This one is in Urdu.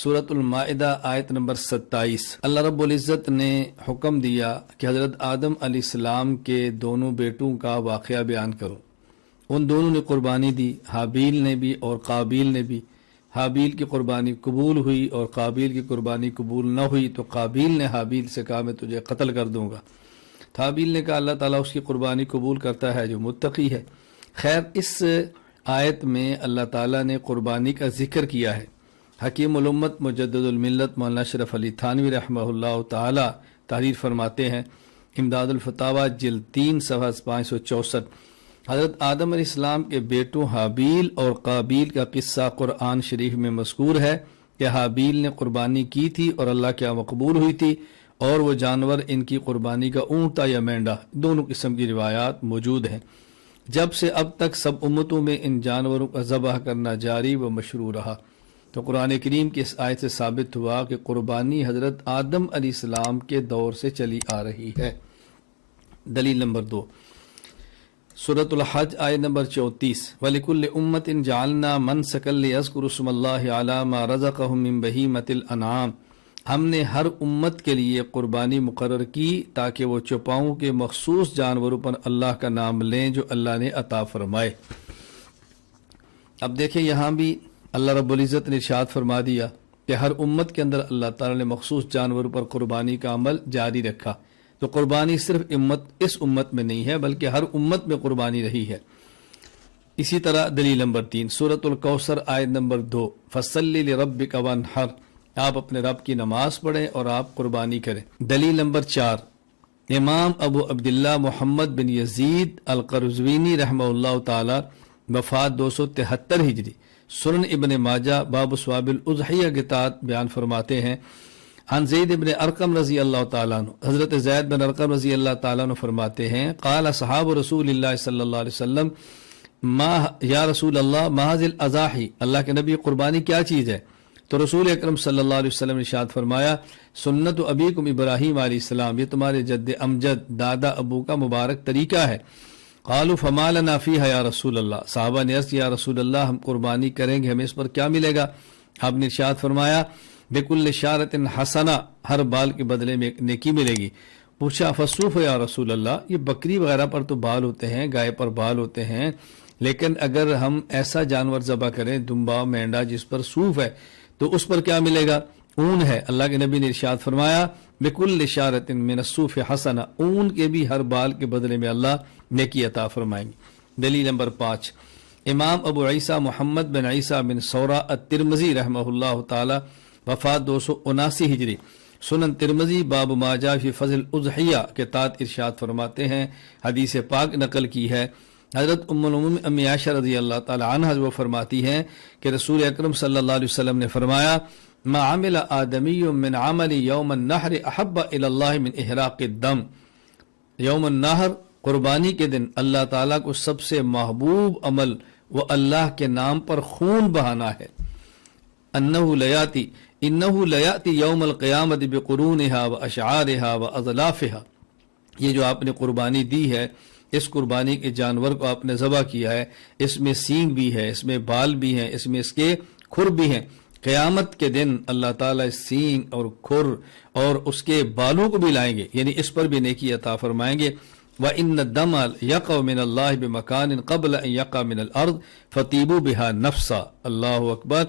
سورۃ المائدہ آیت نمبر 27۔ اللہ رب العزت نے حکم دیا کہ حضرت آدم علیہ السلام کے دونوں بیٹوں کا واقعہ بیان کرو۔ ان دونوں نے قربانی دی، حابیل نے بھی اور قابیل نے بھی۔ حابیل کی قربانی قبول ہوئی اور قابیل کی قربانی قبول نہ ہوئی، تو قابیل نے حابیل سے کہا میں تجھے قتل کر دوں گا۔ حابیل نے کہا اللہ تعالیٰ اس کی قربانی قبول کرتا ہے جو متقی ہے۔ خیر، اس آیت میں اللہ تعالیٰ نے قربانی کا ذکر کیا ہے۔ حکیم الامت مجدد الملت مولانا اشرف علی تھانوی رحمہ اللہ تعالی تحریر فرماتے ہیں، امداد الفتاوی جلد 3 صفحہ 564، حضرت آدم علیہ السلام کے بیٹوں حابیل اور قابیل کا قصہ قرآن شریف میں مذکور ہے کہ حابیل نے قربانی کی تھی اور اللہ کے ہاں مقبول ہوئی تھی، اور وہ جانور ان کی قربانی کا اونٹ تھا یا مینڈا، دونوں قسم کی روایات موجود ہیں۔ جب سے اب تک سب امتوں میں ان جانوروں کا ذبح کرنا جاری و مشروع رہا۔ تو قرآن کریم کی اس آیت سے ثابت ہوا کہ قربانی حضرت آدم علیہ السلام کے دور سے چلی آ رہی ہے۔ دلیل نمبر 2، سورۃ الحج آیت نمبر 34، وَلِكُلِّ أُمَّةٍ جَعَلْنَا مَنْسَكًا لِيَذْكُرُوا اسْمَ اللَّهِ عَلَى مَا رَزَقَهُم مِّن بَهِيمَةِ الْأَنْعَامِ، ہم نے ہر امت کے لیے قربانی مقرر کی تاکہ وہ چوپاؤں کے مخصوص جانوروں پر اللہ کا نام لیں جو اللہ نے عطا فرمائے۔ اب دیکھیں یہاں بھی اللہ رب العزت نے ارشاد فرما دیا کہ ہر امت کے اندر اللہ تعالیٰ نے مخصوص جانوروں پر قربانی کا عمل جاری رکھا۔ تو قربانی صرف اس امت میں نہیں ہے بلکہ ہر امت میں قربانی رہی ہے۔ اسی طرح دلیل نمبر 3، سورۃ الکوثر آیت نمبر 2، فَصَلِّ لِرَبِّكَ وَانْحَرْ، آپ اپنے رب کی نماز پڑھیں اور آپ قربانی کریں۔ دلیل نمبر 4، امام ابو عبداللہ محمد بن یزید القرظوینی رحمہ اللہ تعالی، وفات 273 ہجری، سنن ابن ماجہ باب ثواب الاضحیہ کے تحت بیان فرماتے ہیں، عن زید بن ارقم رضی اللہ تعالیٰ عنہ، حضرت زید بن ارقم رضی اللہ تعالیٰ عنہ فرماتے ہیں، قال صحاب رسول اللہ صلی اللہ علیہ وسلم، یا رسول اللہ ما هذه الاضاحی، اللہ کے نبی قربانی کیا چیز ہے؟ تو رسول اکرم صلی اللہ علیہ وسلم نے ارشاد فرمایا، سنت ابیکم ابراہیم علیہ السلام، یہ تمہارے جد امجد دادا ابو کا مبارک طریقہ ہے۔ قالوا فما لنا فیہا یا رسول اللہ، صحابہ نے عرض کیا یا رسول اللہ ہم قربانی کریں گے، ہمیں اس پر کیا ملے گا؟ آپ نے ارشاد فرمایا بکل شارۃ حسنہ، ہر بال کے بدلے میں ایک نیکی ملے گی۔ پوچھا فصوف یا رسول اللہ، یہ بکری وغیرہ پر تو بال ہوتے ہیں، گائے پر بال ہوتے ہیں، لیکن اگر ہم ایسا جانور ذبح کریں دمبا مینڈا جس پر صوف ہے تو اس پر کیا ملے گا؟ اون ہے۔ اللہ کے نبی نے ارشاد فرمایا بکل شارۃ من الصوف حسنہ، اون کے بھی ہر بال کے بدلے میں اللہ نیکی عطا فرمائیں گے۔ دلیل نمبر 5، امام ابو عیسیٰ محمد بن عیسیٰ بن سورہ الترمذی رحمہ اللہ تعالی، وفات 279 ہجری، سنن ترمذی باب ما جاء فی فضل الاضحیہ کے تحت ارشاد فرماتے ہیں، حدیث پاک نقل کی ہے، حضرت ام المؤمنین امی عائشہ رضی اللہ تعالی عنہا وہ فرماتی ہیں کہ رسول اکرم صلی اللہ علیہ وسلم نے فرمایا، ما عمل آدمی من عمل یوم النحر احب الی اللہ من احراق الدم، یوم النحر قربانی کے دن اللہ تعالیٰ کو سب سے محبوب عمل وہ اللہ کے نام پر خون بہانا ہے۔ انہ لیاتی یوم القیامت بقرونہا و اشعارہا و اضلافہا، یہ جو آپ نے قربانی دی ہے، اس قربانی کے جانور کو آپ نے ذبح کیا ہے، اس میں سینگ بھی ہے، اس میں بال بھی ہیں، اس میں اس کے کھر بھی ہیں۔ قیامت کے دن اللہ تعالیٰ سینگ اور کھر اور اس کے بالوں کو بھی لائیں گے، یعنی اس پر بھی نیکی عطا فرمائیں گے۔ وَإِنَّ الدَّمَ يَقَعُ مِنَ اللَّهِ بِمَكَانٍ قَبْلَ أَن يَقَعَ مِنَ الْأَرْضِ فَطِيبُوا بِهَا نَفْسًا، اللہ اکبر۔